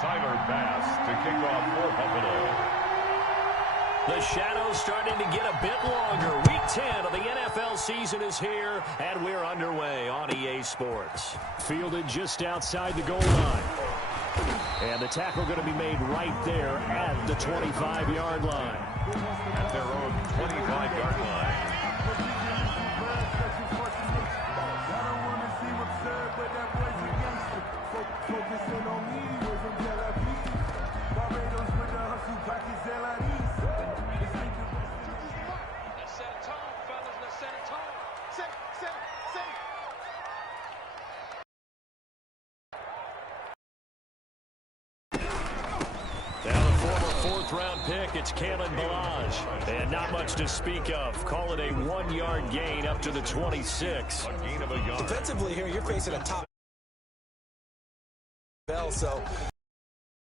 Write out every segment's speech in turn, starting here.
to kick off for Buffalo. The shadow's starting to get a bit longer. Week 10 of the NFL season is here, and we're underway on EA Sports. Fielded just outside the goal line. And the tackle going to be made right there at the 25-yard line. At their own 25-yard line. Round pick, it's Kalen Balaj. And not much to speak of. Call it a 1-yard gain up to the 26. A gain of a yard. Defensively here, you're facing a top bell, so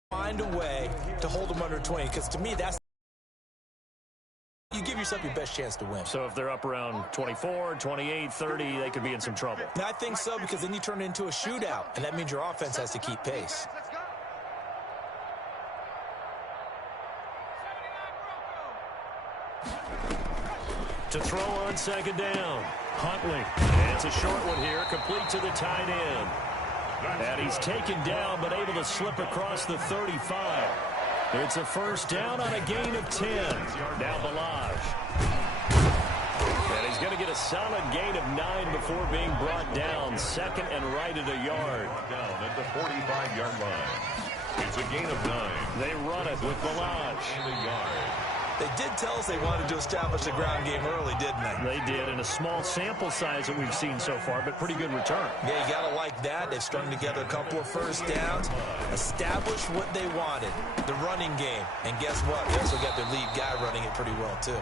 find a way to hold them under 20, because to me, that's you give yourself your best chance to win. So if they're up around 24, 28, 30, they could be in some trouble. I think so, because then you turn it into a shootout, and that means your offense has to keep pace. To throw on second down. Huntley. And it's a short one here, complete to the tight end. And he's taken down, but able to slip across the 35. It's a first down on a gain of 10. Now Balaj. And he's going to get a solid gain of 9 before being brought down. Second and right at a yard. Down at the 45-yard line. It's a gain of 9. They run it with Balaj. And a yard. They did tell us they wanted to establish the ground game early, didn't they? They did, in a small sample size that we've seen so far, but pretty good return. Yeah, you got to like that. They've strung together a couple of first downs, established what they wanted, the running game. And guess what? They also got their lead guy running it pretty well, too.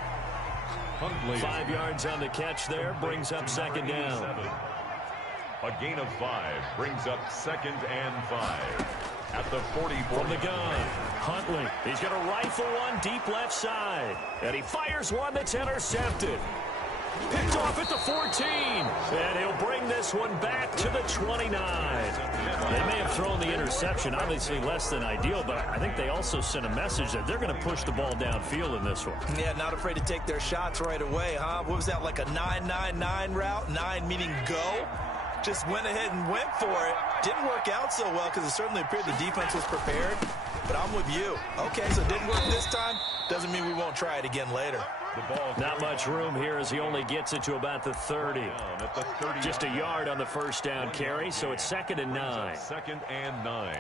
5 yards on the catch there, brings up second down. A gain of 5 brings up second and 5. At the 44. From the gun, Huntley. He's going to rifle one deep left side. And he fires one that's intercepted. Picked off at the 14. And he'll bring this one back to the 29. They may have thrown the interception, obviously less than ideal, but I think they also sent a message that they're going to push the ball downfield in this one. Yeah, not afraid to take their shots right away, huh? What was that, like a 9-9-9 route? 9 meaning go? Just went ahead and went for it. Didn't work out so well because it certainly appeared the defense was prepared. But I'm with you. Okay, so it didn't work this time. Doesn't mean we won't try it again later. Not much room here as he only gets it to about the 30. Just a yard on the first down carry, so it's second and 9. Second and 9.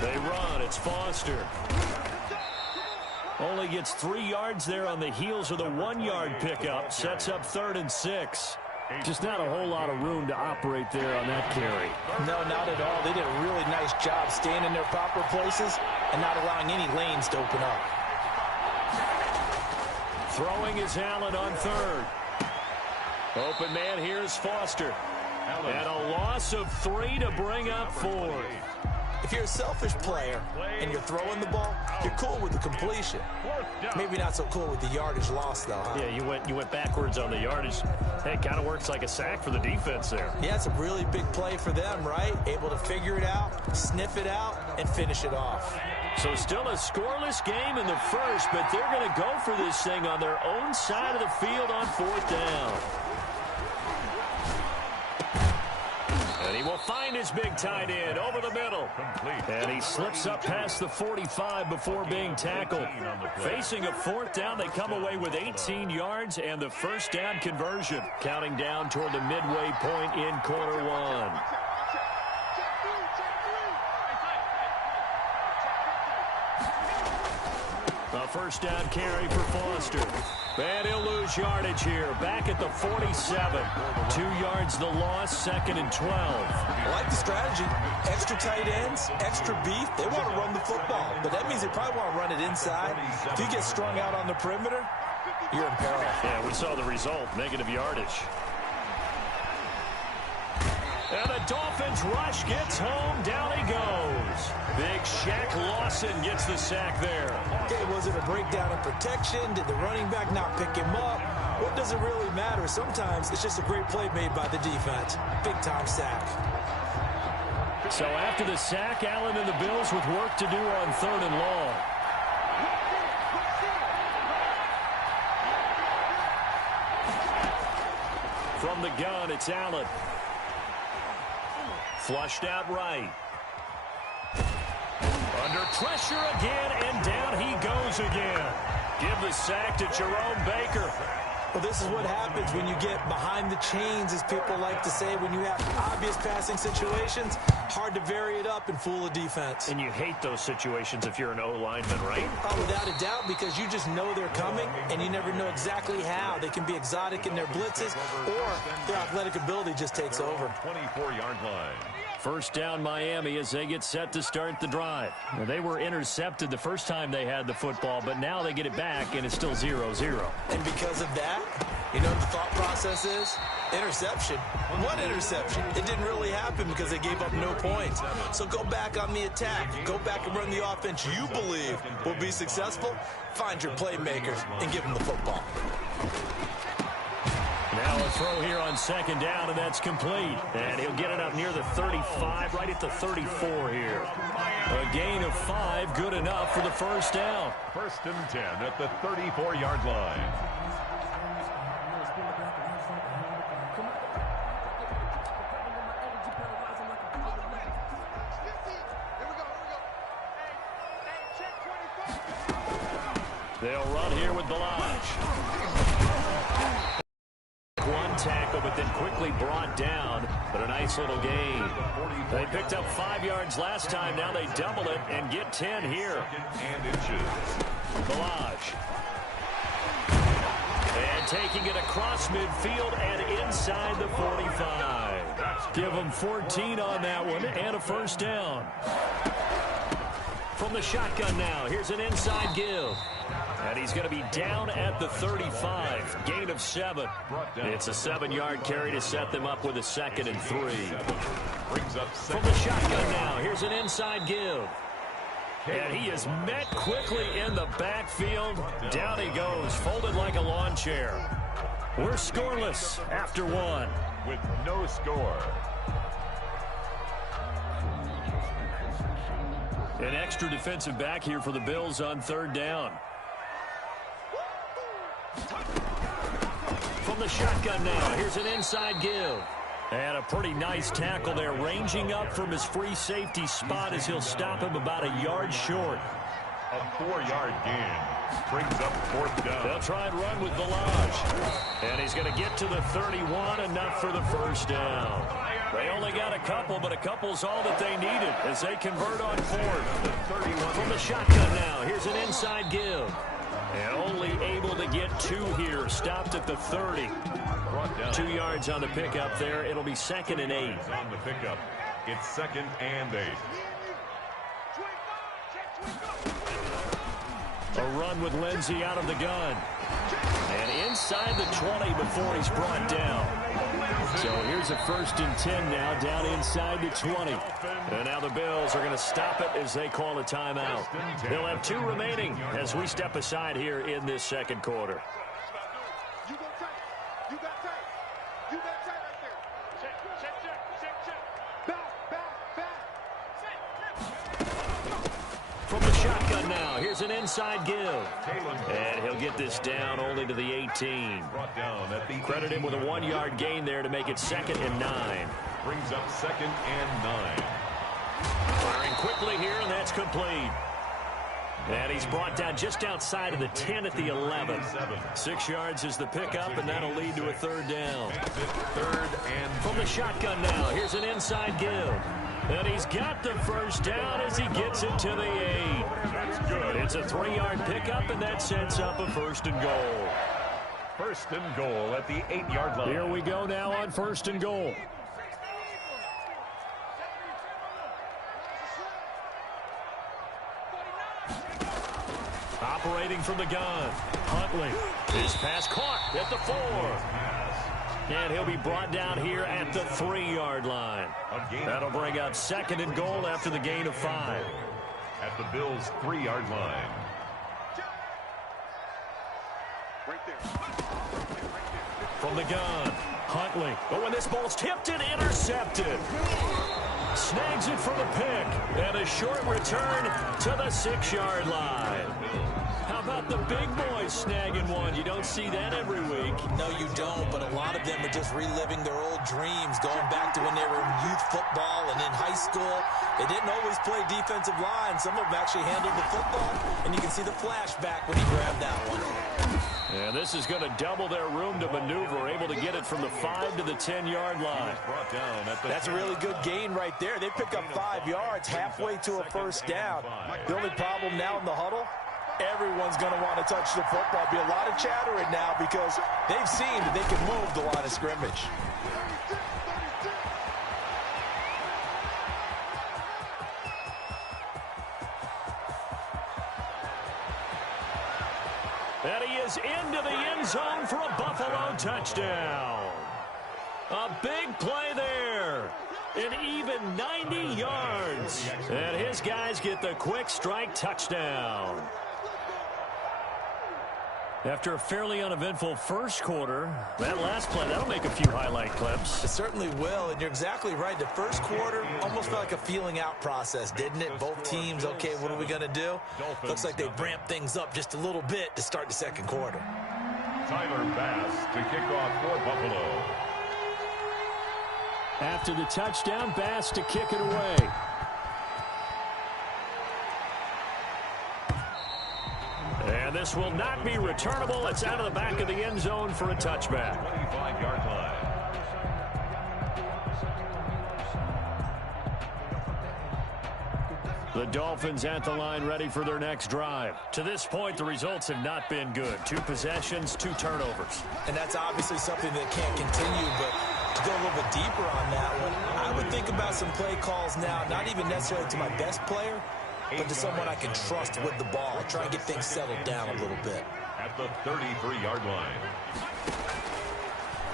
They run. It's Foster. Only gets 3 yards there on the heels of the 1-yard pickup. Sets up 3rd and 6. Just not a whole lot of room to operate there on that carry. No, not at all. They did a really nice job staying in their proper places and not allowing any lanes to open up. Throwing is Allen on 3rd. Open man here is Foster. And a loss of 3 to bring up 4. If you're a selfish player and you're throwing the ball, you're cool with the completion. Maybe not so cool with the yardage loss, though, huh? Yeah, you went backwards on the yardage. Hey, it kind of works like a sack for the defense there. Yeah, it's a really big play for them, right? Able to figure it out, sniff it out, and finish it off. So still a scoreless game in the first, but they're going to go for this thing on their own side of the field on 4th down. And he will find his big tight end over the middle. And he slips up past the 45 before being tackled. Facing a 4th down, they come away with 18 yards and the first down conversion. Counting down toward the midway point in quarter 1. A first down carry for Foster. And he'll lose yardage here. Back at the 47. 2 yards the loss, 2nd and 12. I like the strategy. Extra tight ends, extra beef. They want to run the football, but that means they probably want to run it inside. If you get strung out on the perimeter, you're in peril. Yeah, we saw the result, negative yardage. And the Dolphins rush gets home. Down he goes. Big Shaq Lawson gets the sack there. Okay, was it a breakdown in protection? Did the running back not pick him up? What does it really matter? Sometimes it's just a great play made by the defense. Big-time sack. So after the sack, Allen and the Bills with work to do on 3rd and long. From the gun, it's Allen. Flushed out right. Under pressure again, and down he goes again. Give the sack to Jerome Baker. Well, this is what happens when you get behind the chains, as people like to say. When you have obvious passing situations, hard to vary it up and fool a defense. And you hate those situations if you're an O-lineman, right? Oh, without a doubt, because you just know they're coming, and you never know exactly how. They can be exotic in their blitzes, or their athletic ability just takes over. 24-yard line. First down Miami as they get set to start the drive. Well, they were intercepted the first time they had the football, but now they get it back, and it's still 0-0. And because of that, you know what the thought process is? Interception. One interception. It didn't really happen because they gave up no points. So go back on the attack. Go back and run the offense you believe will be successful. Find your playmakers and give them the football. Now a throw here on 2nd down, and that's complete. And he'll get it up near the 35, right at the 34 here. A gain of 5, good enough for the first down. 1st and 10 at the 34-yard line. They'll run here with Balaj. One tackle, but then quickly brought down. But a nice little gain. They picked up 5 yards last time. Now they double it and get 10 here. And inches. Balaj. And taking it across midfield and inside the 45. Give them 14 on that one and a first down. From the shotgun now, here's an inside give. And he's going to be down at the 35. Gain of 7. It's a 7-yard carry to set them up with a 2nd and 3. From the shotgun now, here's an inside give. And he is met quickly in the backfield. Down he goes, folded like a lawn chair. We're scoreless after 1. With no score. An extra defensive back here for the Bills on 3rd down. From the shotgun now, here's an inside give. And a pretty nice tackle there, ranging up from his free safety spot as he'll stop him about a yard short. A 4-yard gain brings up 4th down. They'll try and run with Balaj. And he's going to get to the 31, enough for the first down. They only got a couple, but a couple's all that they needed as they convert on 4th. From the shotgun now, here's an inside give. And only able to get 2 here. Stopped at the 30. 2 yards on the pickup there. It'll be 2nd and 8. On the pickup, it's 2nd and 8. A run with Lindsey out of the gun. And inside the 20 before he's brought down. So here's a 1st and 10 now, down inside the 20. And now the Bills are going to stop it as they call a timeout. They'll have 2 remaining as we step aside here in this 2nd quarter. From the shotgun now, here's an inside give. And he'll get this down only to the 18. Credit him with a 1-yard gain there to make it 2nd and 9. Brings up 2nd and 9. Firing quickly here, and that's complete. And he's brought down just outside of the 10 at the 11. 6 yards is the pickup, and that'll lead to a 3rd down. 3rd and from the shotgun now, here's an inside give. And he's got the first down as he gets it to the 8. That's good. It's a 3-yard pickup, and that sets up a 1st and goal. 1st and goal at the 8-yard line. Here we go now on 1st and goal. Operating from the gun. Huntley. His pass caught at the 4. And he'll be brought down here at the 3-yard line. That'll bring up 2nd and goal after the gain of 5. At the Bills' 3-yard line. From the gun, Huntley. But when this ball's tipped and intercepted. Snags it for the pick. And a short return to the 6-yard line. How about the big boys snagging one? You don't see that every week. No, you don't, but a lot of them are just reliving their old dreams, going back to when they were in youth football and in high school. They didn't always play defensive line. Some of them actually handled the football, and you can see the flashback when he grabbed that one. And this is going to double their room to maneuver, able to get it from the 5 to the 10-yard line. That's a really good gain right there. They pick up 5 yards halfway to a first down. The only problem now in the huddle, everyone's going to want to touch the football. Be a lot of chattering now because they've seen that they can move the line of scrimmage. And he is into the end zone for a Buffalo touchdown. A big play there. An even 90 yards. And his guys get the quick strike touchdown. After a fairly uneventful first quarter, that last play, that'll make a few highlight clips. It certainly will, and you're exactly right. The first quarter almost felt like a feeling out process, didn't it? Both teams, okay, what are we going to do? Looks like they ramped things up just a little bit to start the second quarter. Tyler Bass to kick off for Buffalo. After the touchdown, Bass to kick it away. And this will not be returnable. It's out of the back of the end zone for a touchback. 25-yard line. The Dolphins at the line ready for their next drive. To this point, the results have not been good. 2 possessions, 2 turnovers. And that's obviously something that can't continue, but to go a little bit deeper on that one, I would think about some play calls now, not even necessarily to my best player, but to someone I can trust with the ball. Try and get things settled down a little bit. At the 33-yard line.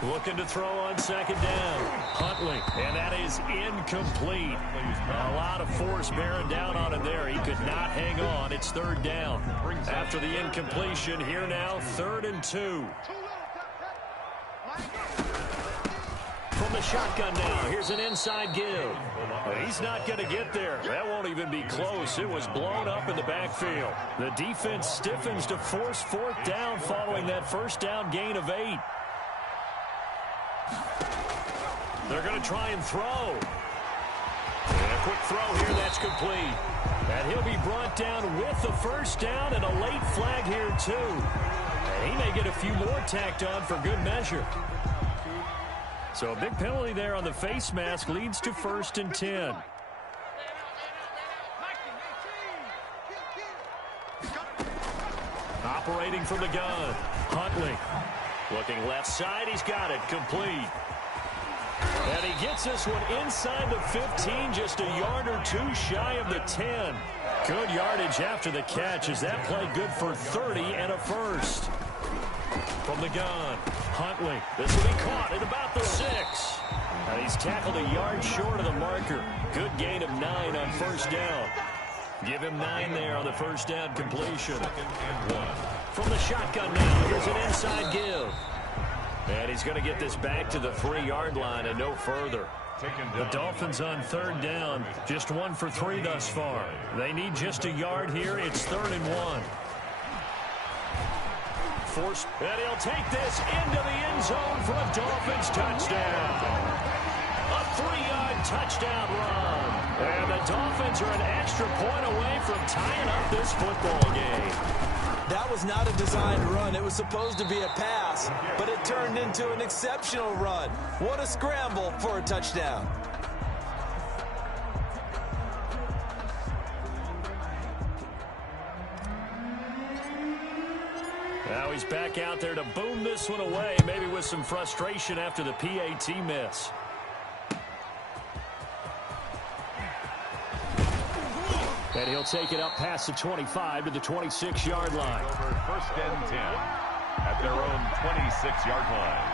Looking to throw on second down. Huntley, and that is incomplete. A lot of force bearing down on him there. He could not hang on. It's 3rd down. After the incompletion, here now, 3rd and 2. From the shotgun now, here's an inside give. He's not going to get there. That won't even be close. It was blown up in the backfield. The defense stiffens to force 4th down following that first down gain of 8. They're going to try and throw. And a quick throw here, that's complete. And he'll be brought down with the first down and a late flag here too. And he may get a few more tacked on for good measure. So a big penalty there on the face mask leads to 1st and 10. Operating from the gun, Huntley. Looking left side, he's got it, complete. And he gets this one inside the 15, just a yard or 2 shy of the 10. Good yardage after the catch. Is that play good for 30 and a first? From the gun, Huntley. This will be caught at about the 6. And he's tackled a yard short of the marker. Good gain of 9 on first down. Give him 9 there on the first down completion. From the shotgun now, here's an inside give. And he's going to get this back to the 3-yard line and no further. The Dolphins on 3rd down, just 1 for 3 thus far. They need just a yard here. It's 3rd and 1. And he'll take this into the end zone for a Dolphins touchdown. A 3-yard touchdown run. And the Dolphins are an extra point away from tying up this football game. That was not a designed run. It was supposed to be a pass, but it turned into an exceptional run. What a scramble for a touchdown. Now he's back out there to boom this one away, maybe with some frustration after the PAT miss. And he'll take it up past the 25 to the 26-yard line. Over 1st and 10 at their own 26-yard line.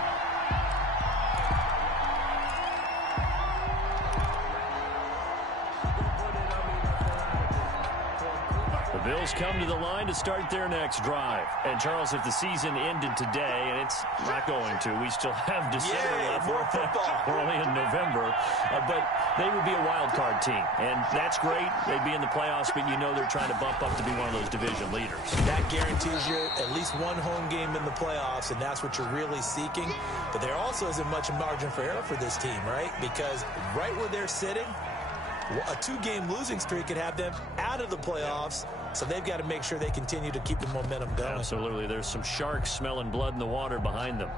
Bills come to the line to start their next drive. And, Charles, if the season ended today, and it's not going to, we still have December left. More football. We're only in November. But they would be a wild card team. And that's great. They'd be in the playoffs, but you know they're trying to bump up to be one of those division leaders. That guarantees you at least one home game in the playoffs, and that's what you're really seeking. But there also isn't much margin for error for this team, right? Because right where they're sitting, a two-game losing streak could have them out of the playoffs, so they've got to make sure they continue to keep the momentum going. Absolutely. There's some sharks smelling blood in the water behind them.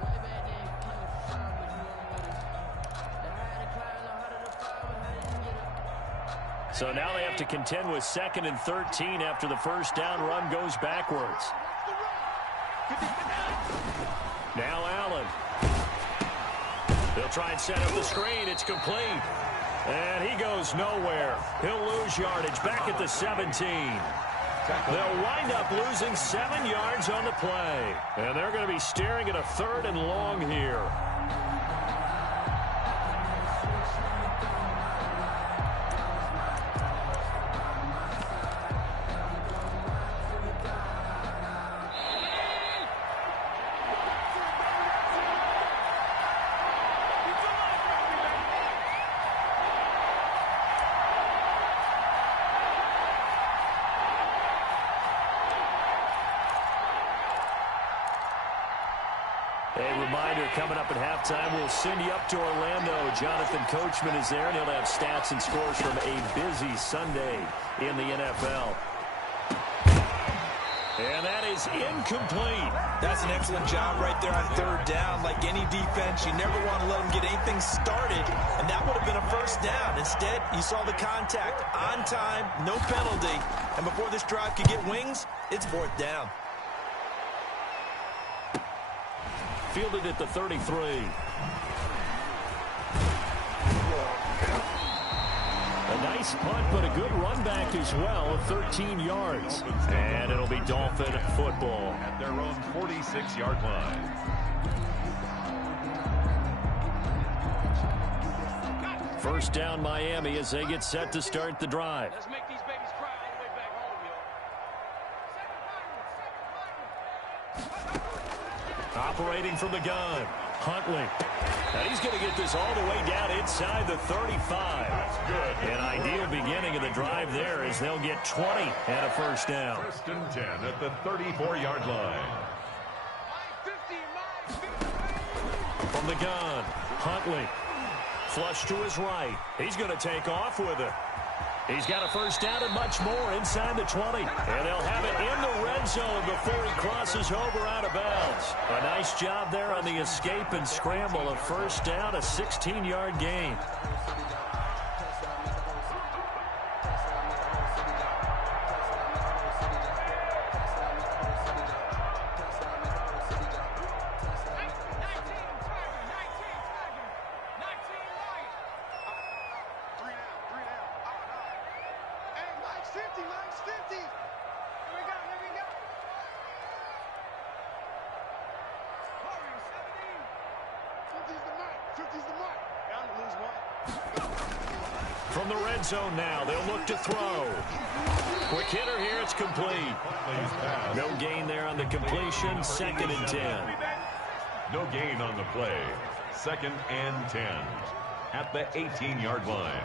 So now they have to contend with 2nd and 13 after the first down run goes backwards. Now Allen. They'll try and set up the screen. It's complete. And he goes nowhere. He'll lose yardage back at the 17. They'll wind up losing 7 yards on the play. And they're going to be staring at a 3rd and long here. A reminder, coming up at halftime, we'll send you up to Orlando. Jonathan Coachman is there, and he'll have stats and scores from a busy Sunday in the NFL. And that is incomplete. That's an excellent job right there on 3rd down. Like any defense, you never want to let them get anything started, and that would have been a 1st down. Instead, you saw the contact on time, no penalty, and before this drive could get wings, it's 4th down. Fielded at the 33. A nice punt, but a good run back as well of 13 yards. And it'll be Dolphin football. At their own 46-yard line. First down Miami as they get set to start the drive. Let's make these babies cry all the way back home, yo. Operating from the gun, Huntley. And he's going to get this all the way down inside the 35. That's good. An ideal beginning of the drive there as they'll get 20 and a 1st down. 1st and 10 at the 34-yard line. From the gun, Huntley. Flush to his right. He's going to take off with it. He's got a 1st down and much more inside the 20. And they'll have it in the red zone before he crosses over out of bounds. A nice job there on the escape and scramble. A 1st down, a 16-yard gain. From the red zone now, they'll look to throw. Quick hitter here, it's complete. No gain there on the completion, 2nd and 10. No gain on the play. 2nd and 10 at the 18-yard line.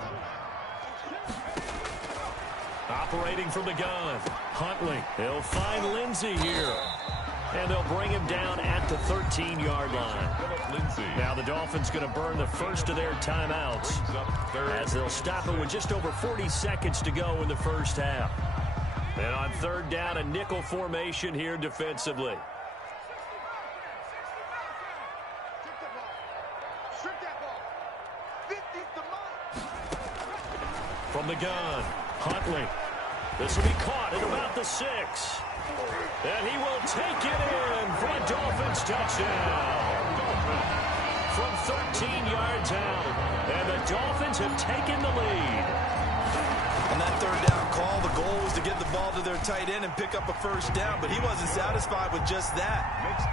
Operating from the gun, Huntley. They'll find Lindsey here. And they'll bring him down at the 13-yard line. Now the Dolphins going to burn the first of their timeouts as they'll stop it with just over 40 seconds to go in the first half. And on 3rd down, a nickel formation here defensively. From the gun, Huntley. This will be caught at about the 6. And he will take it in for a Dolphins touchdown. From 13 yards out. And the Dolphins have taken the lead. On that 3rd down call, the goal was to get the ball to their tight end and pick up a 1st down, but he wasn't satisfied with just that.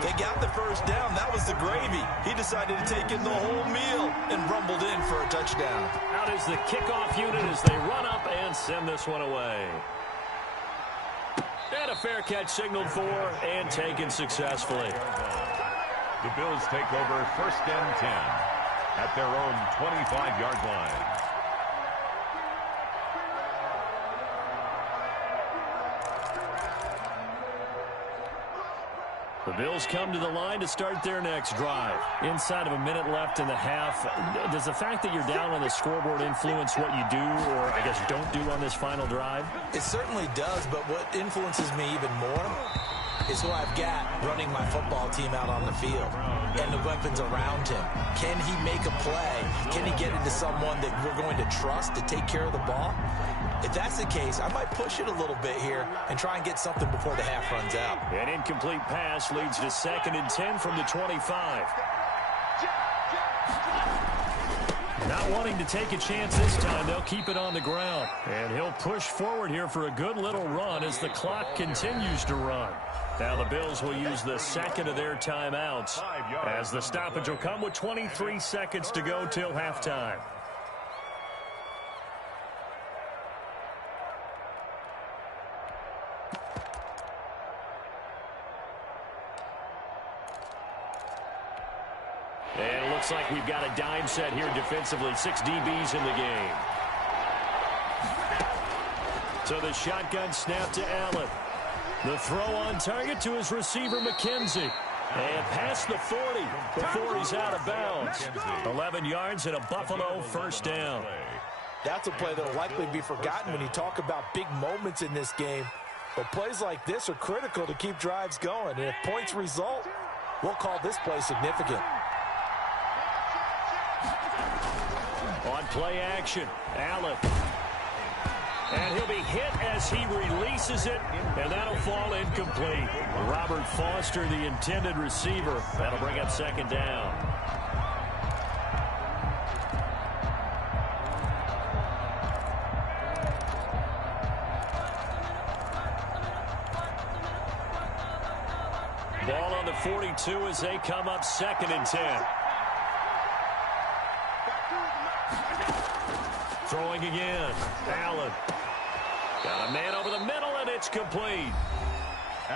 They got the 1st down. That was the gravy. He decided to take in the whole meal and rumbled in for a touchdown. Out is the kickoff unit as they run up and send this one away. And a fair catch signaled for and taken successfully. The Bills take over 1st and 10 at their own 25-yard line. The Bills come to the line to start their next drive. Inside of a minute left in the half, does the fact that you're down on the scoreboard influence what you do, or I guess don't do on this final drive? It certainly does, but what influences me even more is who I've got running my football team out on the field and the weapons around him. Can he make a play? Can he get into someone that we're going to trust to take care of the ball? If that's the case, I might push it a little bit here and try and get something before the half runs out. An incomplete pass leads to 2nd and 10 from the 25. Not wanting to take a chance this time, they'll keep it on the ground. And he'll push forward here for a good little run as the clock continues to run. Now the Bills will use the 2nd of their timeouts as the stoppage will come with 23 seconds to go till halftime. And it looks like we've got a dime set here defensively. 6 DBs in the game. So the shotgun snap to Allen. The throw on target to his receiver, McKenzie. And past the 40 before he's out of bounds. 11 yards and a Buffalo 1st down. That's a play that will likely be forgotten when you talk about big moments in this game. But plays like this are critical to keep drives going. And if points result, we'll call this play significant. On play action, Allen. And he'll be hit as he releases it, and that'll fall incomplete. Robert Foster, the intended receiver. That'll bring up 2nd down. Ball on the 42 as they come up 2nd and 10. Throwing again. Allen. Got a man over the middle, and it's complete.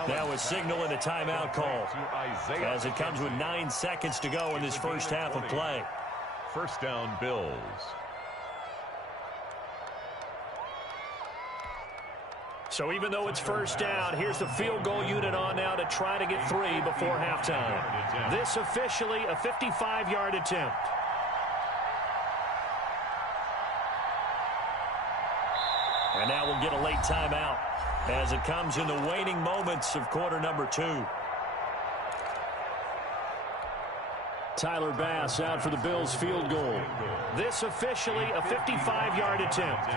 That was signaling a timeout call as it comes with 9 seconds to go in this first half of play. 1st down, Bills. So even though it's 1st down, here's the field goal unit on now to try to get 3 before halftime. This officially a 55-yard attempt. And now we'll get a late timeout as it comes in the waning moments of quarter number 2. Tyler Bass out for the Bills field goal. This officially a 55-yard attempt.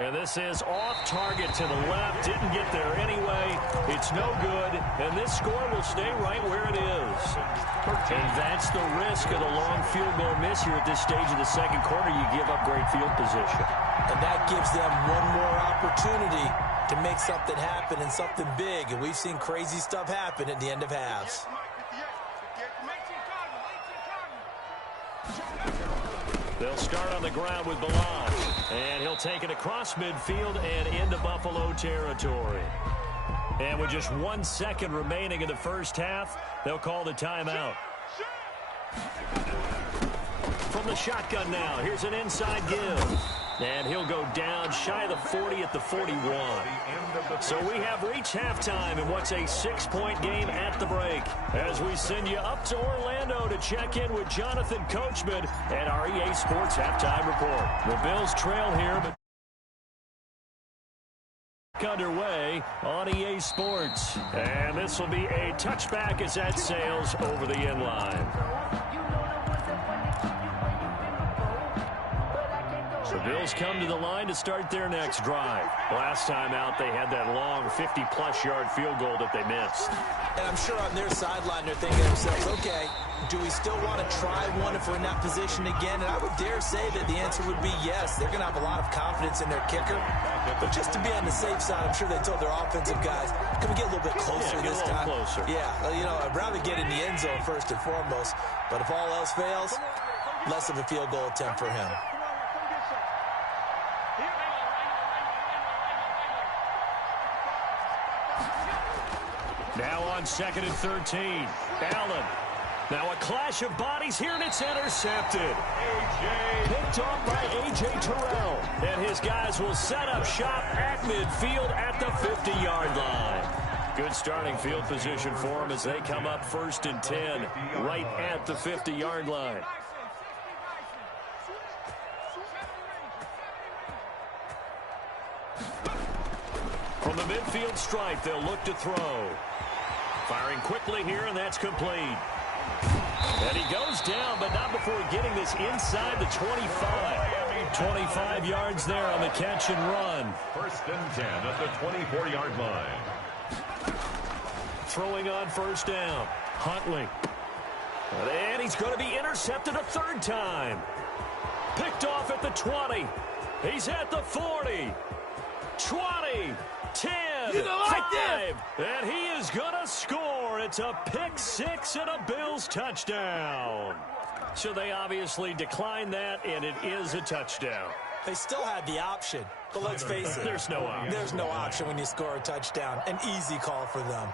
And this is off target to the left. Didn't get there anyway. It's no good. And this score will stay right where it is. And that's the risk of the long field goal miss here at this stage of the 2nd quarter. You give up great field position. And that gives them one more opportunity to make something happen and something big. And we've seen crazy stuff happen at the end of halves. They'll start on the ground with Ballage. And he'll take it across midfield and into Buffalo territory. And with just 1 second remaining in the first half, they'll call the timeout. From the shotgun now, here's an inside give. And he'll go down shy of the 40 at the 41. So we have reached halftime in what's a 6-point game at the break. As we send you up to Orlando to check in with Jonathan Coachman and our EA Sports Halftime Report. The Bills trail here, but underway on EA Sports. And this will be a touchback as that sails over the end line. The Bills come to the line to start their next drive. Last time out, they had that long 50-plus yard field goal that they missed. And I'm sure on their sideline, they're thinking to themselves, okay, do we still want to try one if we're in that position again? And I would dare say that the answer would be yes. They're going to have a lot of confidence in their kicker. But just to be on the safe side, I'm sure they told their offensive guys, can we get a little bit closer this time? Closer. Yeah, you know, I'd rather get in the end zone first and foremost. But if all else fails, less of a field goal attempt for him. Now on 2nd and 13. Allen. Now a clash of bodies here, and it's intercepted. Picked off by A.J. Terrell. And his guys will set up shop at midfield at the 50-yard line. Good starting field position for them as they come up 1st and 10 right at the 50-yard line. From the midfield stripe, they'll look to throw. Firing quickly here, and that's complete. And he goes down, but not before getting this inside the 25. 25 yards there on the catch and run. 1st and 10 at the 24-yard line. Throwing on 1st down. Huntley. And he's going to be intercepted a 3rd time. Picked off at the 20. He's at the 40. 20. 10. You don't like 5. And he is going to score. It's a pick 6 and a Bills touchdown. So they obviously declined that, and it is a touchdown. They still had the option, but let's face it. There's no option. There's no option when you score a touchdown. An easy call for them.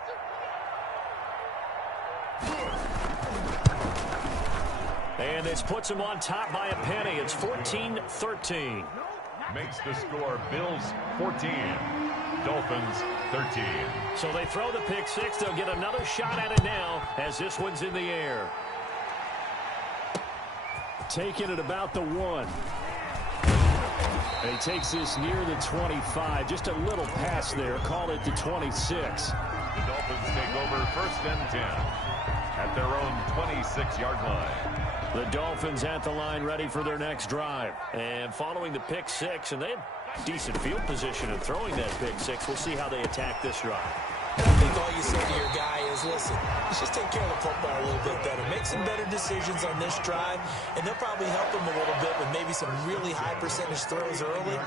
And this puts them on top by a penny. It's 14-13. Makes the score Bills 14, Dolphins 13. So they throw the pick 6. They'll get another shot at it now as this one's in the air. Taking it about the 1. And he takes this near the 25. Just a little pass there. Call it the 26. The Dolphins take over 1st and 10 at their own 26-yard line. The Dolphins at the line ready for their next drive. And following the pick 6, and they have decent field position in throwing that pick 6. We'll see how they attack this drive. I think all you say to your guy is, listen, let's just take care of the football a little bit better. Make some better decisions on this drive, and they'll probably help him a little bit with maybe some really high percentage throws early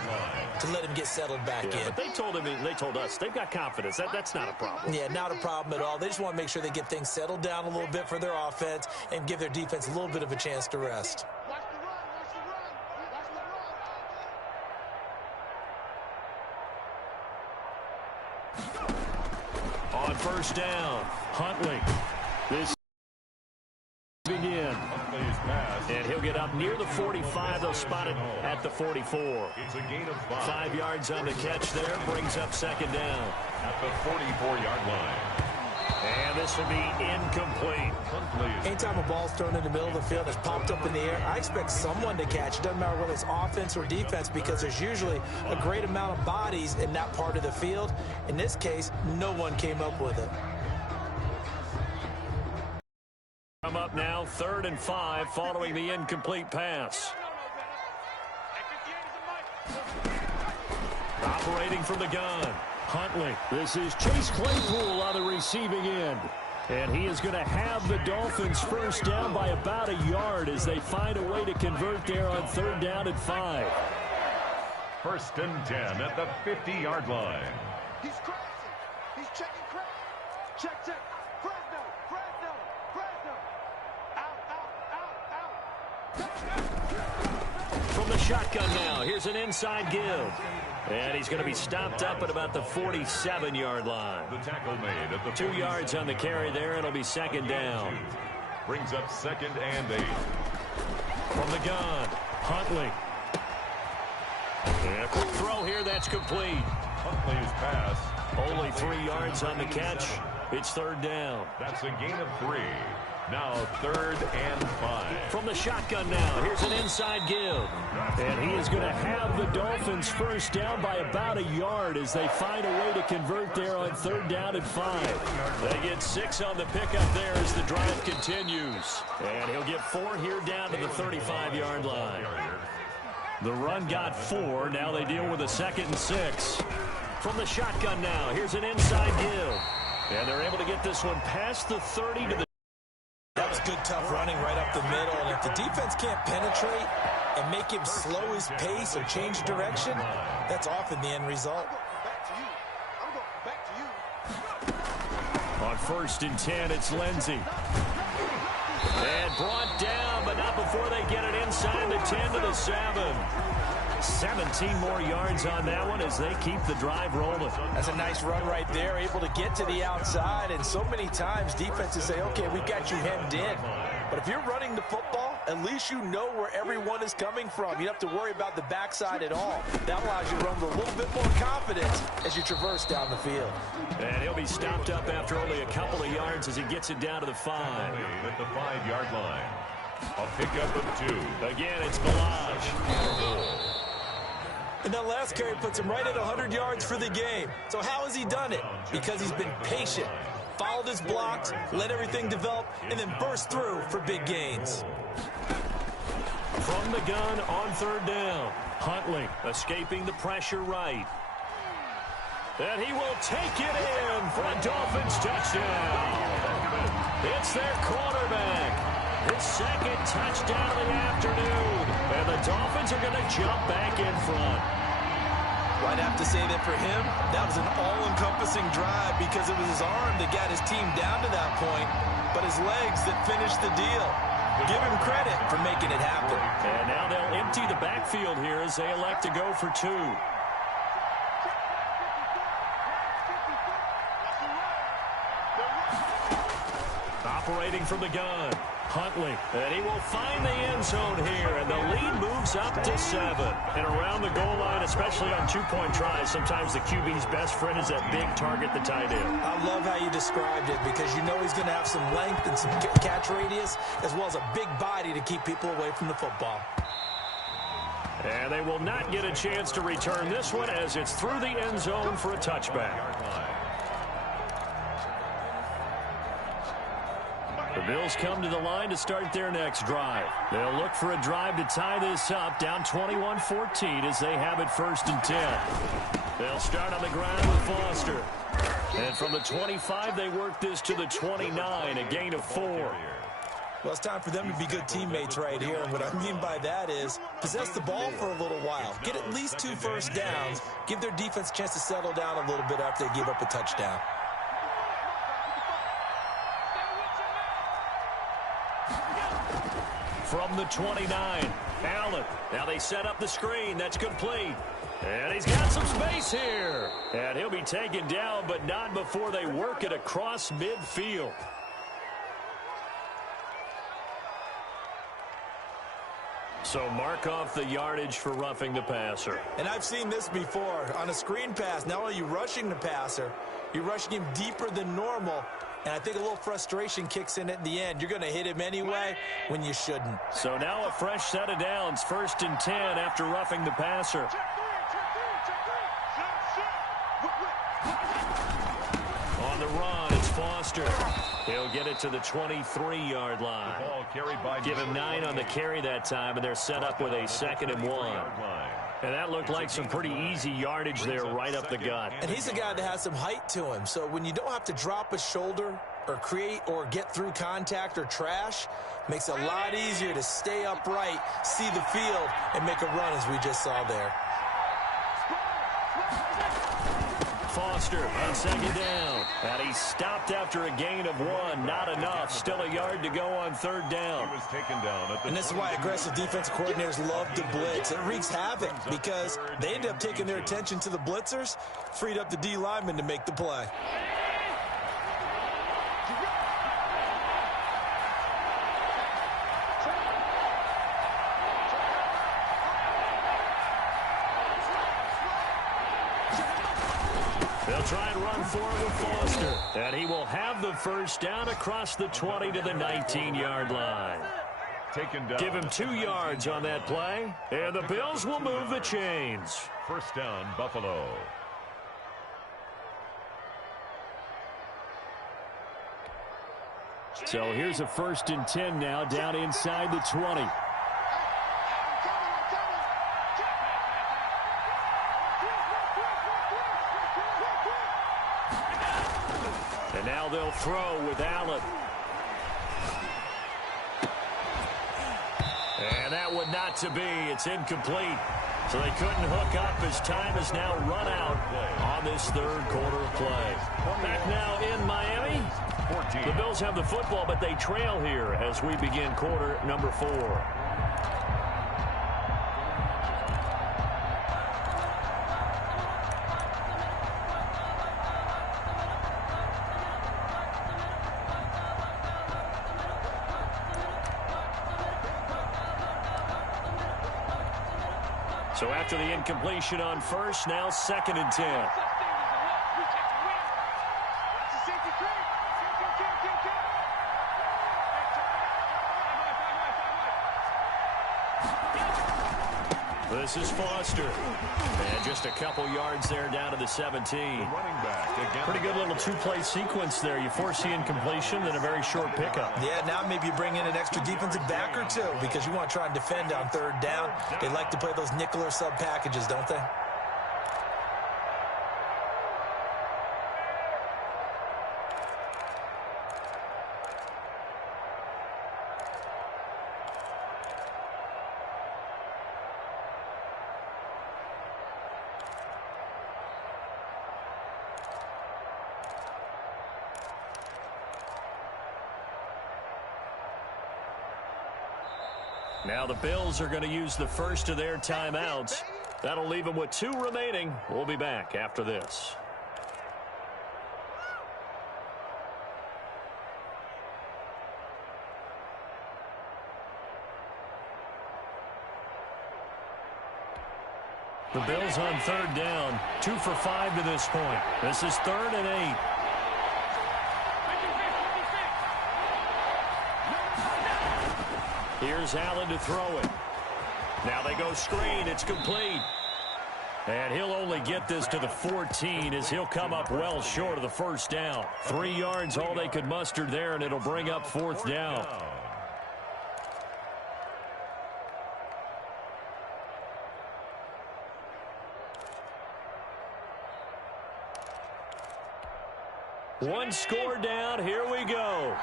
to let him get settled back in. But they told him, they told us, they've got confidence. That's not a problem. Yeah, not a problem at all. They just want to make sure they get things settled down a little bit for their offense and give their defense a little bit of a chance to rest. On 1st down, Huntley. This begin. And he'll get up near the 45. They'll spot it at the 44. It's a gain of 5 yards on the catch there. Brings up 2nd down. At the 44-yard line. And this will be incomplete. Anytime a ball's thrown in the middle of the field, it's popped up in the air, I expect someone to catch. It doesn't matter whether it's offense or defense, because there's usually a great amount of bodies in that part of the field. In this case, no one came up with it. Come up now, 3rd and 5, following the incomplete pass. Operating from the gun. Huntley. This is Chase Claypool on the receiving end. And he is going to have the Dolphins 1st down by about a yard as they find a way to convert there on 3rd down and 5. 1st and 10 at the 50-yard line. He's crossing. He's checking crack. Check. Fresno. Out. From the shotgun now, here's an inside give. And he's going to be stopped up at about the 47-yard line. The tackle made at the 2 yards on the carry there. It'll be 2nd down. Brings up 2nd and 8. From the gun, Huntley. And a quick throw here, that's complete. Huntley's pass. Only 3 yards on the catch. It's 3rd down. That's a gain of 3. Now 3rd and 5. From the shotgun now, here's an inside give. And he is going to have the Dolphins 1st down by about a yard as they find a way to convert there on 3rd down and 5. They get 6 on the pickup there as the drive continues. And he'll get 4 here down to the 35-yard line. The run got 4. Now they deal with a 2nd and 6. From the shotgun now, here's an inside give. And they're able to get this one past the 30 to the That was good, tough running right up the middle. And if the defense can't penetrate, and make him slow his pace or change direction, that's often the end result. I'm going back to you. On 1st and 10, it's Lindsey. And brought down, but not before they get it inside the 10 to the 7. 17 more yards on that one as they keep the drive rolling. That's a nice run right there, able to get to the outside. And so many times defenses say, okay, we've got you hemmed in. But if you're running the football, at least you know where everyone is coming from. You don't have to worry about the backside at all. That allows you to run with a little bit more confidence as you traverse down the field. And he'll be stopped up after only a couple of yards as he gets it down to the 5. At the 5-yard line. A pickup of 2. Again, it's Balaj. And that last carry puts him right at 100 yards for the game. So how has he done it? Because he's been patient, followed his blocks, let everything develop, and then burst through for big gains. From the gun on 3rd down. Huntley escaping the pressure right. And he will take it in for a Dolphins touchdown. It's their quarterback. His 2nd touchdown of the afternoon. And the Dolphins are going to jump back in front. Well, I'd have to say that for him, that was an all-encompassing drive because it was his arm that got his team down to that point, but his legs that finished the deal. Give him credit for making it happen. And now they'll empty the backfield here as they elect to go for 2. Operating from the gun. Huntley, and he will find the end zone here, and the lead moves up to 7. And around the goal line, especially on 2-point tries, sometimes the QB's best friend is that big target, the tight end. I love how you described it because you know he's going to have some length and some catch radius as well as a big body to keep people away from the football. And they will not get a chance to return this one as it's through the end zone for a touchback. The Bills come to the line to start their next drive. They'll look for a drive to tie this up, down 21-14 as they have it 1st and 10. They'll start on the ground with Foster. And from the 25, they work this to the 29, a gain of 4. Well, it's time for them to be good teammates right here. And what I mean by that is possess the ball for a little while. Get at least 2 first downs. Give their defense a chance to settle down a little bit after they give up a touchdown. From the 29, Allen. Now they set up the screen. That's complete. And he's got some space here. And he'll be taken down, but not before they work it across midfield. So mark off the yardage for roughing the passer. And I've seen this before. On a screen pass, not only are you rushing the passer, you're rushing him deeper than normal. And I think a little frustration kicks in at the end. You're going to hit him anyway when you shouldn't. So now a fresh set of downs, 1st and 10 after roughing the passer. On the run, it's Foster. He'll get it to the 23-yard line. Ball carried by Give him 9 on the carry that time, and they're set up with a 2nd and 1. And that looked like some pretty easy yardage there right up the gut. And he's a guy that has some height to him. So when you don't have to drop a shoulder or create or get through contact or trash, makes it a lot easier to stay upright, see the field, and make a run as we just saw there. Foster on 2nd down. And he's stopped after a gain of 1. Not enough. Still a yard to go on 3rd down. He was taken down at the And this is why aggressive defensive coordinators love to blitz. It wreaks havoc because they end up taking their attention to the blitzers, freed up the D lineman to make the play. They'll try and run forward with Foster. And he will have the first down across the 20 to the 19-yard line. taken down. Give him 2 yards on that play. And the Bills will move the chains. 1st down, Buffalo. So here's a 1st and 10 now down inside the 20. And now they'll throw with Allen. And that would not to be. It's incomplete. So they couldn't hook up as time has now run out on this third quarter of play. Back now in Miami. The Bills have the football, but they trail here as we begin quarter number 4. So after the incompletion on first, now 2nd and 10. This is Foster. And just a couple yards there down to the 17. Pretty good little two-play sequence there. You force the incompletion, then a very short pickup. Yeah, now maybe you bring in an extra defensive back or two because you want to try and defend on 3rd down. They like to play those nickel or sub packages, don't they? Now the Bills are going to use the first of their timeouts. That'll leave them with 2 remaining. We'll be back after this. The Bills on 3rd down. 2 for 5 to this point. This is 3rd and 8. Here's Allen to throw it. Now they go screen. It's complete. And he'll only get this to the 14 as he'll come up well short of the 1st down. 3 yards all they could muster there, and it'll bring up 4th down. One score down. Here we go.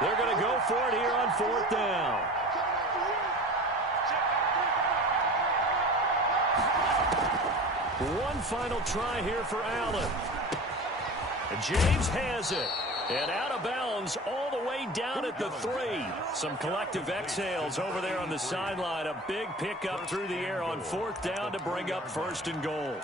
They're going to go for it here on 4th down. One final try here for Allen. James has it. And out of bounds all the way down at the 3. Some collective exhales over there on the sideline. A big pickup through the air on 4th down to bring up 1st and goal.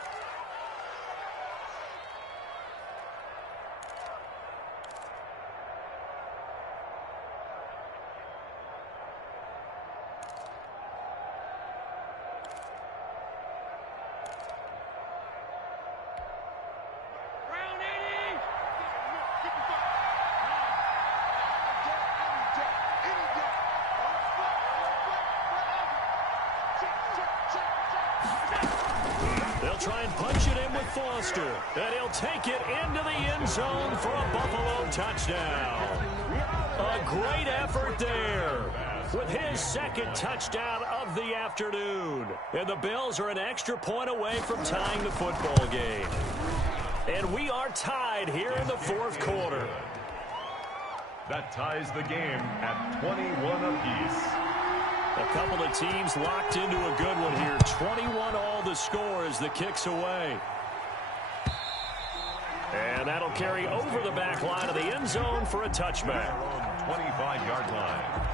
Try and punch it in with Foster. And he'll take it into the end zone for a Buffalo touchdown. A great effort there with his 2nd touchdown of the afternoon. And the Bills are an extra point away from tying the football game. And we are tied here in the 4th quarter. That ties the game at 21 apiece. A couple of teams locked into a good one here. 21 all the score as the kick's away. And that'll carry over the back line of the end zone for a touchback. 25-yard line.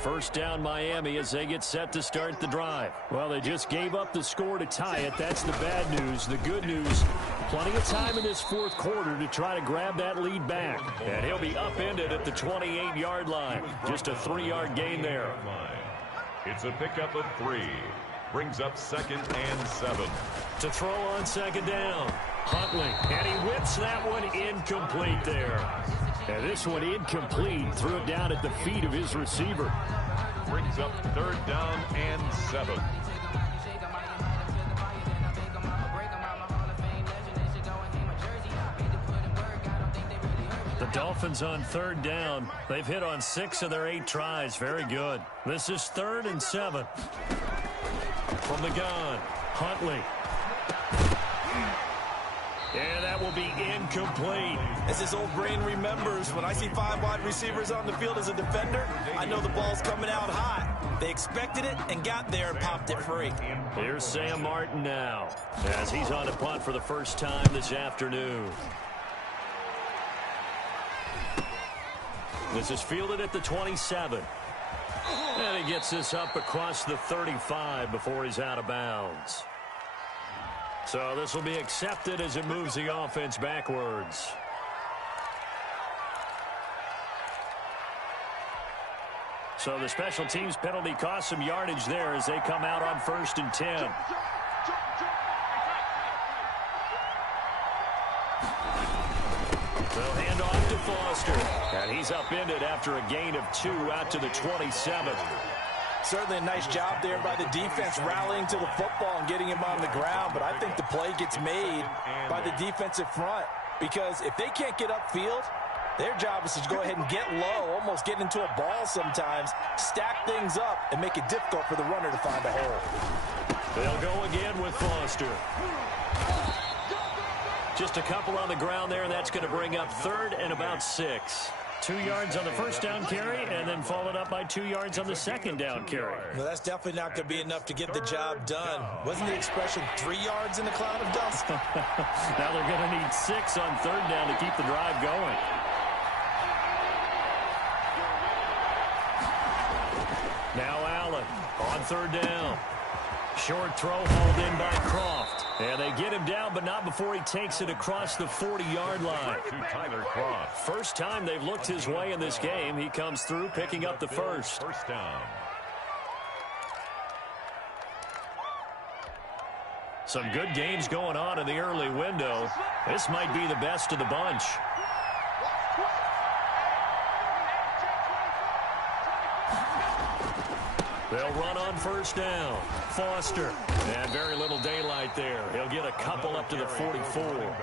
First down Miami as they get set to start the drive. Well, they just gave up the score to tie it. That's the bad news. The good news, plenty of time in this 4th quarter to try to grab that lead back. And he'll be upended at the 28-yard line. Just a 3-yard gain there. It's a pickup of 3. Brings up 2nd and 7. To throw on 2nd down. Huntley, and he whips that one incomplete there. And this one incomplete. Threw it down at the feet of his receiver. Brings up 3rd down and 7. The Dolphins on 3rd down. They've hit on 6 of their 8 tries. Very good. This is 3rd and 7. From the gun, Huntley. And will be incomplete. As his old brain remembers, when I see 5 wide receivers on the field as a defender, I know the ball's coming out hot. They expected it and got there and popped it free. Here's Sam Martin now, as he's on a punt for the first time this afternoon. This is fielded at the 27. And he gets this up across the 35 before he's out of bounds. So this will be accepted as it moves the offense backwards. So the special teams penalty cost some yardage there as they come out on 1st and 10. They'll hand off to Foster. And he's upended after a gain of 2 out to the 27. Certainly a nice job there by the defense rallying to the football and getting him on the ground. But I think the play gets made by the defensive front. Because if they can't get upfield, their job is to go ahead and get low, almost get into a ball sometimes, stack things up, and make it difficult for the runner to find a hole. They'll go again with Foster. Just a couple on the ground there, and that's going to bring up 3rd and about 6. 2 yards on the first down carry, and then followed up by 2 yards on the second down carry. Well, that's definitely not going to be enough to get the job done. Wasn't the expression 3 yards in a cloud of dust? Now they're going to need 6 on 3rd down to keep the drive going. Now Allen on 3rd down. Short throw hauled in by Croft. And they get him down, but not before he takes it across the 40-yard line. To Tyler Croft. First time they've looked his way in this game. He comes through picking up the first. First down. Some good games going on in the early window. This might be the best of the bunch. They'll run on 1st down. Foster. And very little daylight there. He'll get a couple up to the 44.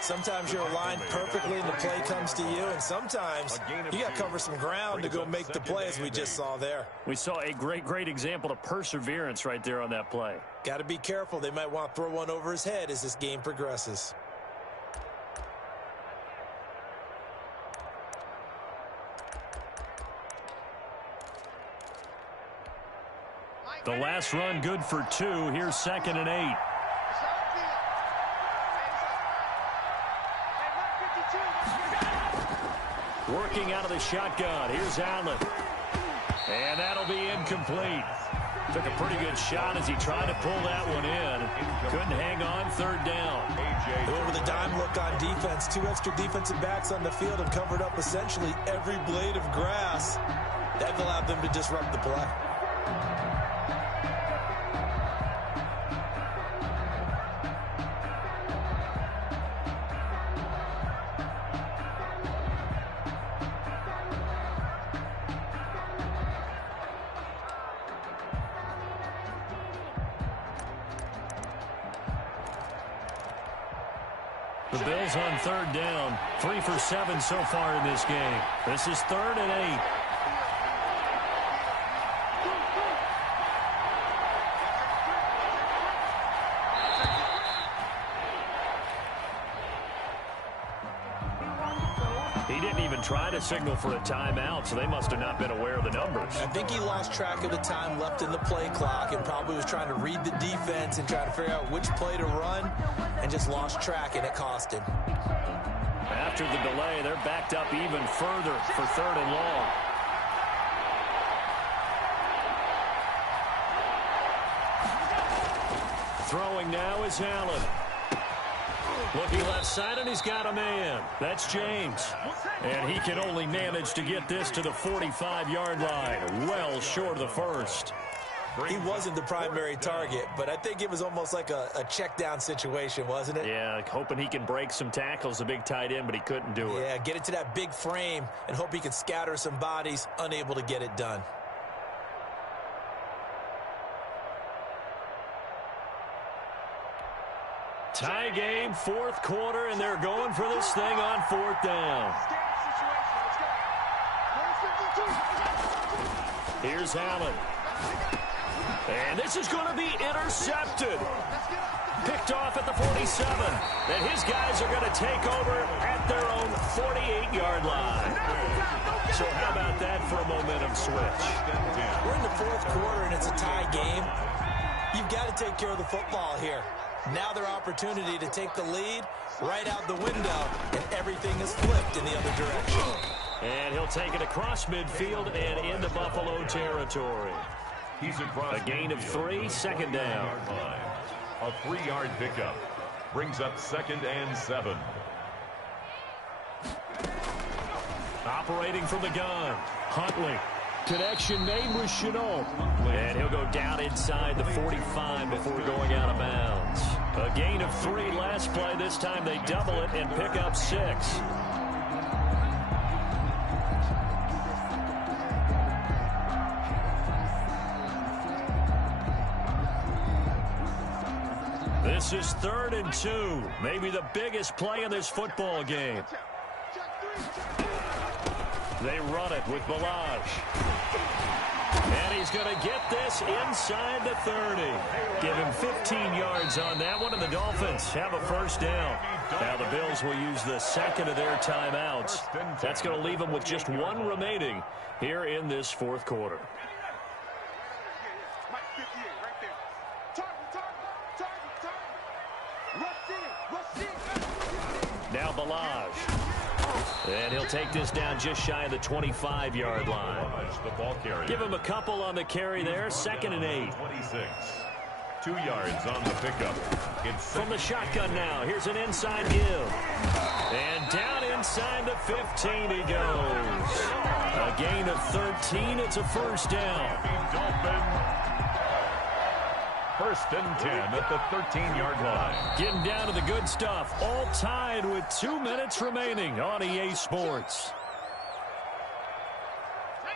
Sometimes you're aligned perfectly and the play comes to you, and sometimes you got to cover some ground to go make the play, as we just saw there. We saw a great example of perseverance right there on that play. Got to be careful. They might want to throw one over his head as this game progresses. The last run good for 2. Here's 2nd and 8. Working out of the shotgun. Here's Allen. And that'll be incomplete. Took a pretty good shot as he tried to pull that one in. Couldn't hang on 3rd down. Over the dime look on defense. 2 extra defensive backs on the field and covered up essentially every blade of grass. That allowed them to disrupt the play. The Bills on 3rd down. 3 for 7 so far in this game. This is 3rd and 8. He didn't even try to signal for a timeout, so they must have not been aware of the numbers. I think he lost track of the time left in the play clock and probably was trying to read the defense and trying to figure out which play to run and just lost track, and it cost him. After the delay, they're backed up even further for 3rd and long. Throwing now is Allen. Looking left side, and he's got a man. That's James. And he can only manage to get this to the 45-yard line. Well short of the first. He wasn't the primary target, but I think it was almost like a check-down situation, wasn't it? Yeah, hoping he can break some tackles, a big tight end, but he couldn't do it. Yeah, get it to that big frame and hope he can scatter some bodies, unable to get it done. Tie game, 4th quarter, and they're going for this thing on 4th down. Here's Allen. And this is going to be intercepted. picked off at the 47. And his guys are going to take over at their own 48-yard line. So how about that for a momentum switch? We're in the fourth quarter, and it's a tie game. You've got to take care of the football here. Now their opportunity to take the lead right out the window, and everything is flipped in the other direction. And he'll take it across midfield and into Buffalo territory. He's across a gain of 3, second down. A 3-yard pickup brings up 2nd and 7. Operating from the gun, Huntley. Connection made with Chenault. And he'll go down inside the 45 before going out of bounds. A gain of 3 last play. This time they double it and pick up 6. This is 3rd and 2. Maybe the biggest play in this football game. They run it with Balaj. And he's going to get this inside the 30. Give him 15 yards on that one, and the Dolphins have a first down. Now the Bills will use the second of their timeouts. That's going to leave them with just 1 remaining here in this fourth quarter. Now Balaj. And he'll take this down just shy of the 25-yard line. Give him a couple on the carry there. 2nd and 8. 26. 2 yards on the pickup. It's from the shotgun now. Here's an inside give. And down inside the 15 he goes. A gain of 13. It's a first down. First and 10 at the 13-yard line. Getting down to the good stuff. All tied with 2 minutes remaining on EA Sports.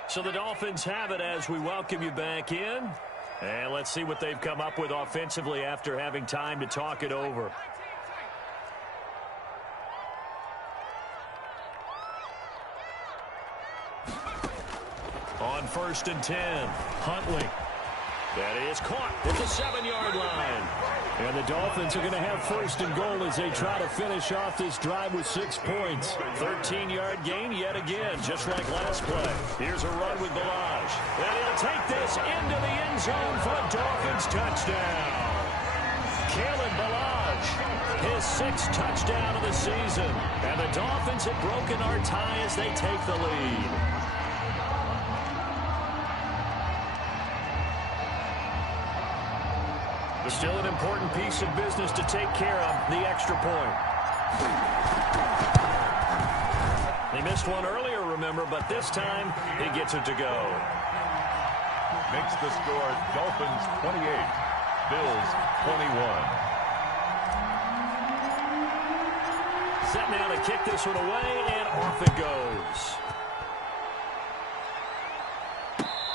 So the Dolphins have it as we welcome you back in. And let's see what they've come up with offensively after having time to talk it over. On 1st and 10, Huntley. That is caught at the 7-yard line. And the Dolphins are going to have 1st and goal as they try to finish off this drive with 6 points. 13-yard gain yet again, just like last play. Here's a run with Balaj. And he'll take this into the end zone for a Dolphins touchdown. Kalen Balaj, his 6th touchdown of the season. And the Dolphins have broken our tie as they take the lead. Still an important piece of business to take care of, the extra point. They missed one earlier, remember, but this time he gets it to go. Makes the score Dolphins 28, Bills 21. Set now to kick this one away, and off it goes.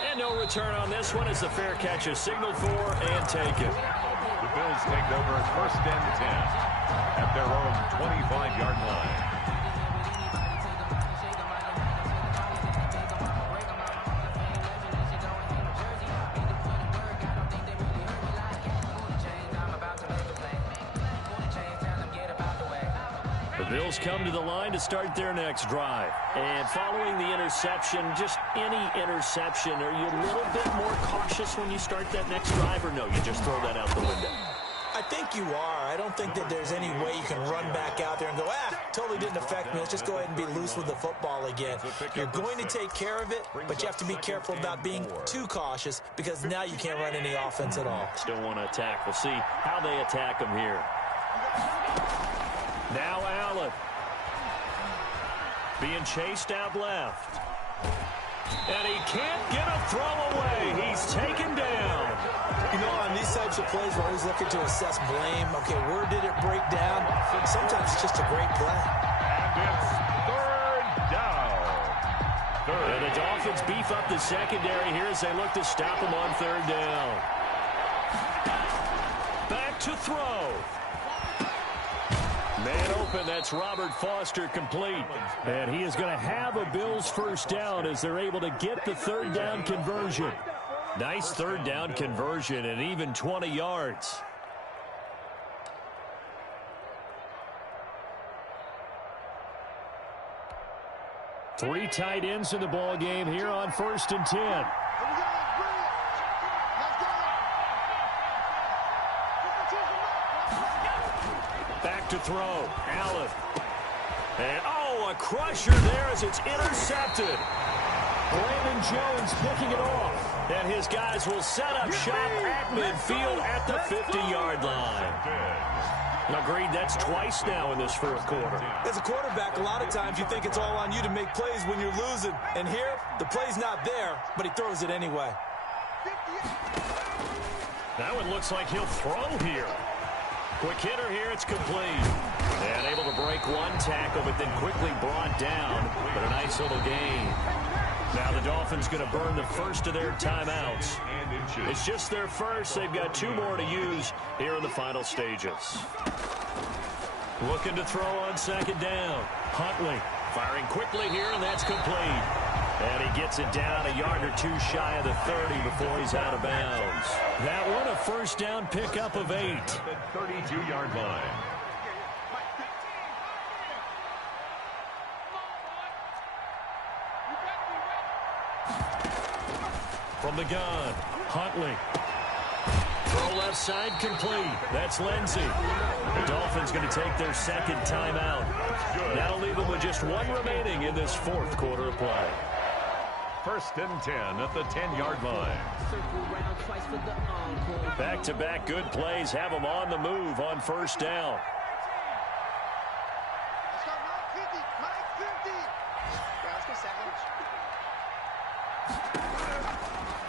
And no return on this one as the fair catch is signaled for and taken. The Bills take over 1st and 10 at their own 25-yard line. The Bills come to the line to start their next drive. And following the interception, just any interception, are you a little bit more cautious when you start that next drive, or no, you just throw that out the window? I think you are. I don't think that there's any way you can run back out there and go, totally didn't affect me. Let's just go ahead and be loose with the football again. You're going to take care of it, but you have to be careful about being too cautious because now you can't run any offense at all. Still want to attack. We'll see how they attack them here. Now Allen. Being chased out left. And he can't get a throw away. He's taken down. You know, on these types of plays, we're always looking to assess blame. Okay, where did it break down? Sometimes it's just a great play. And it's 3rd down. And the Dolphins beef up the secondary here as they look to stop him on 3rd down. Back to throw. Man open, that's Robert Foster complete. And he is going to have a Bills first down as they're able to get the 3rd down conversion. Nice 3rd down conversion and even 20 yards. Three tight ends in the ball game here on 1st and 10. Back to throw. Allen. And, oh, a crusher there as it's intercepted. Brandon Jones picking it off. And his guys will set up shop at midfield at the 50-yard line. Agreed, that's twice now in this fourth quarter. As a quarterback, a lot of times you think it's all on you to make plays when you're losing. And here, the play's not there, but he throws it anyway. That one looks like he'll throw here. Quick hitter here, it's complete. And able to break one tackle, but then quickly brought down. But a nice little gain. Now the Dolphins going to burn the first of their timeouts. It's just their first. They've got 2 more to use here in the final stages. Looking to throw on 2nd down. Huntley firing quickly here, and that's complete. And he gets it down a yard or 2 shy of the 30 before he's out of bounds. That one a first down pickup of 8. At the 32-yard line. From the gun, Huntley. Throw left side complete. That's Lindsey. The Dolphins going to take their 2nd timeout. That'll leave them with just 1 remaining in this 4th quarter of play. 1st and 10 at the 10-yard line. Back-to-back good plays have them on the move on 1st down.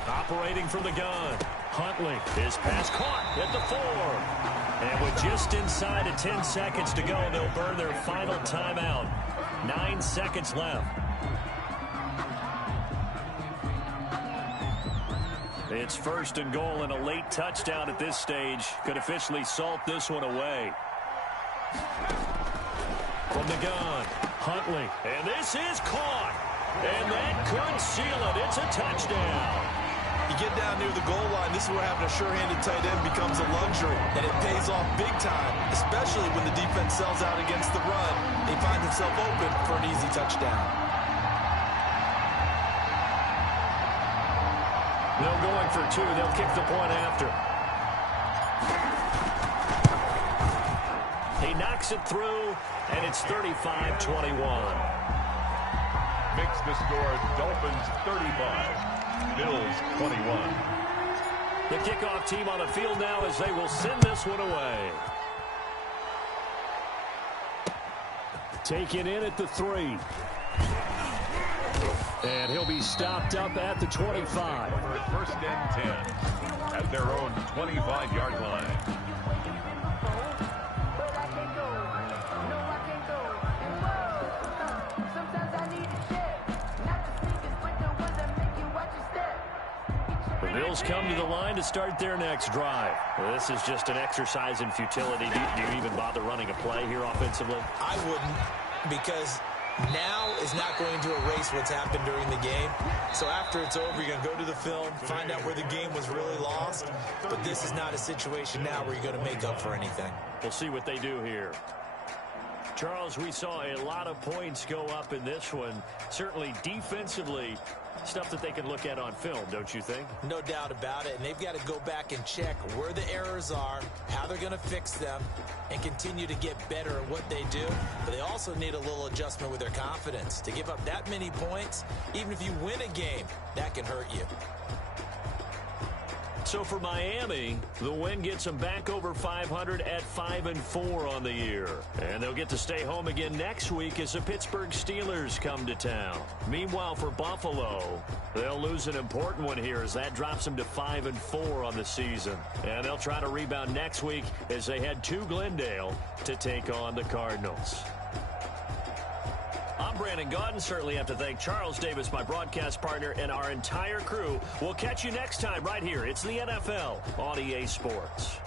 Operating from the gun. Huntley, his pass caught at the 4. And with just inside of 10 seconds to go, they'll burn their final timeout. 9 seconds left. It's 1st and goal, and a late touchdown at this stage could officially salt this one away. From the gun, Huntley. And this is caught. And that could seal it. It's a touchdown. You get down near the goal line, this is where having a sure-handed tight end becomes a luxury. And it pays off big time, especially when the defense sells out against the run. They find themselves open for an easy touchdown. They're going for 2. They'll kick the point after. He knocks it through, and it's 35-21. Makes the score Dolphins 35. Bills 21. The kickoff team on the field now as they will send this one away. Taken in at the 3. And he'll be stopped up at the 25. 1st and 10 at their own 25-yard line. The Bills come to the line to start their next drive. Well, this is just an exercise in futility. Do you even bother running a play here offensively? I wouldn't, because now is not going to erase what's happened during the game. So after it's over, you're going to go to the film, find out where the game was really lost. But this is not a situation now where you're going to make up for anything. We'll see what they do here. Charles, we saw a lot of points go up in this one. Certainly defensively, stuff that they can look at on film, don't you think? No doubt about it. And they've got to go back and check where the errors are, how they're going to fix them, and continue to get better at what they do. But they also need a little adjustment with their confidence. To give up that many points, even if you win a game, that can hurt you. So for Miami, the win gets them back over 500 at 5-4 on the year. And they'll get to stay home again next week as the Pittsburgh Steelers come to town. Meanwhile, for Buffalo, they'll lose an important one here as that drops them to 5-4 on the season. And they'll try to rebound next week as they head to Glendale to take on the Cardinals. I'm Brandon Gaudin. Certainly have to thank Charles Davis, my broadcast partner, and our entire crew. We'll catch you next time right here. It's the NFL on EA Sports.